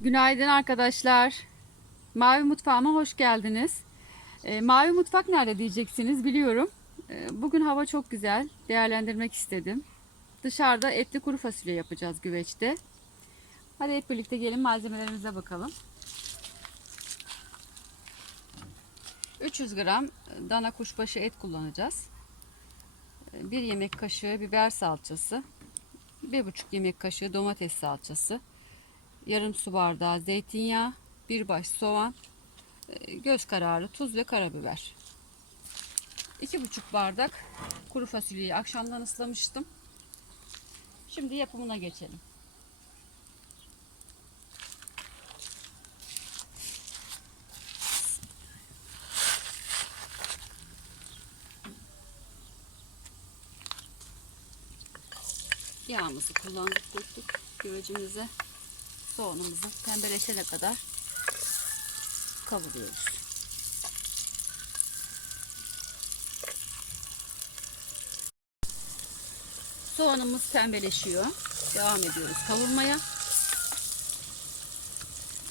Günaydın arkadaşlar. Mavi Mutfağıma hoş geldiniz. Ee, Mavi Mutfak nerede diyeceksiniz biliyorum. Ee, bugün hava çok güzel. Değerlendirmek istedim. Dışarıda etli kuru fasulye yapacağız güveçte. Hadi hep birlikte gelin malzemelerimize bakalım. 300 gram dana kuşbaşı et kullanacağız. 1 yemek kaşığı biber salçası. 1,5 yemek kaşığı domates salçası yarım su bardağı zeytinyağı, bir baş soğan, e, göz kararı tuz ve karabiber. 2,5 bardak kuru fasulyeyi akşamdan ıslamıştım. Şimdi yapımına geçelim. Yağımızı kullandık, döktük güvecimize soğanımızı pembeleşene kadar kavuruyoruz. Soğanımız pembeleşiyor. Devam ediyoruz kavurmaya.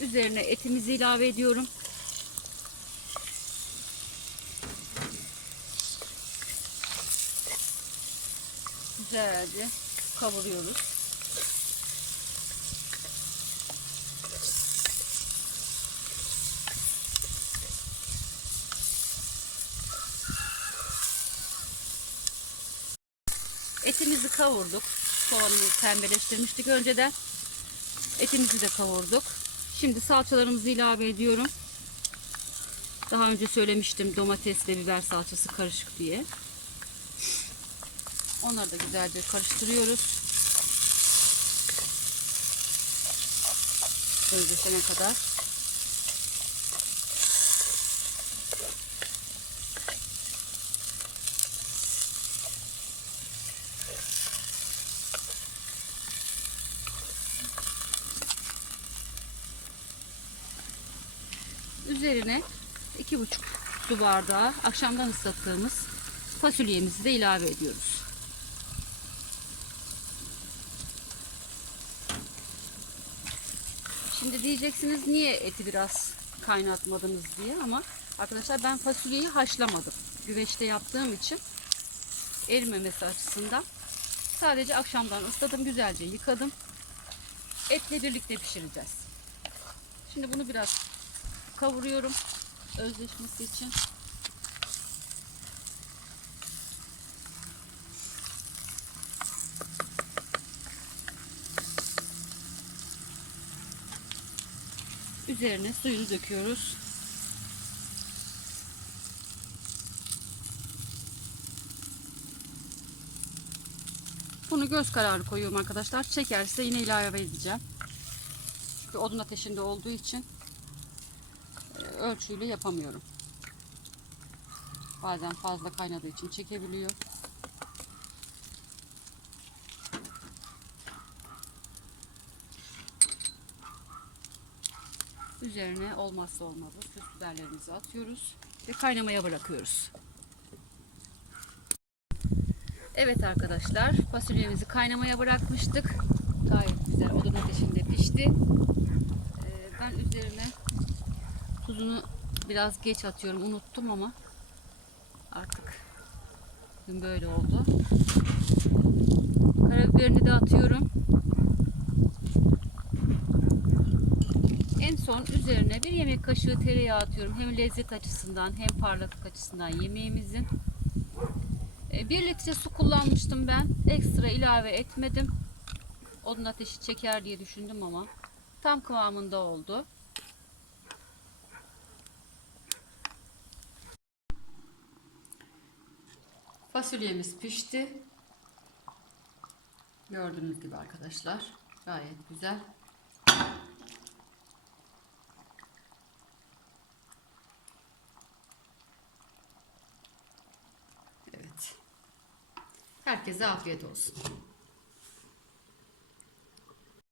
Üzerine etimizi ilave ediyorum. Güzelce kavuruyoruz. Etimizi kavurduk. Soğanımızı pembeleştirmiştik önceden. Etimizi de kavurduk. Şimdi salçalarımızı ilave ediyorum. Daha önce söylemiştim domates ve biber salçası karışık diye. Onları da güzelce karıştırıyoruz. Özleşene kadar. Üzerine iki buçuk su bardağı akşamdan ıslattığımız fasulyemizi de ilave ediyoruz. Şimdi diyeceksiniz niye eti biraz kaynatmadınız diye ama arkadaşlar ben fasulyeyi haşlamadım. Güveçte yaptığım için erimemesi açısından sadece akşamdan ısladım güzelce yıkadım. Etle birlikte pişireceğiz. Şimdi bunu biraz kavuruyorum özleşmesi için. Üzerine suyunu döküyoruz. Bunu göz kararı koyuyorum arkadaşlar. Çekerse yine ilave edeceğim. Çünkü odun ateşinde olduğu için ölçüyle yapamıyorum. Bazen fazla kaynadığı için çekebiliyor. Üzerine olmazsa olmazı süs biberlerimizi atıyoruz ve kaynamaya bırakıyoruz. Evet arkadaşlar fasulyemizi kaynamaya bırakmıştık. Gayet güzel odun ateşinde pişti. Ee, ben üzerine tuzunu biraz geç atıyorum unuttum ama artık dün böyle oldu. Karabiberini de atıyorum. En son üzerine bir yemek kaşığı tereyağı atıyorum. Hem lezzet açısından hem parlaklık açısından yemeğimizin. 1 litre su kullanmıştım ben. Ekstra ilave etmedim. Odun ateşi çeker diye düşündüm ama tam kıvamında oldu. Fasulyemiz pişti. Gördüğünüz gibi arkadaşlar. Gayet güzel. Evet. Herkese afiyet olsun.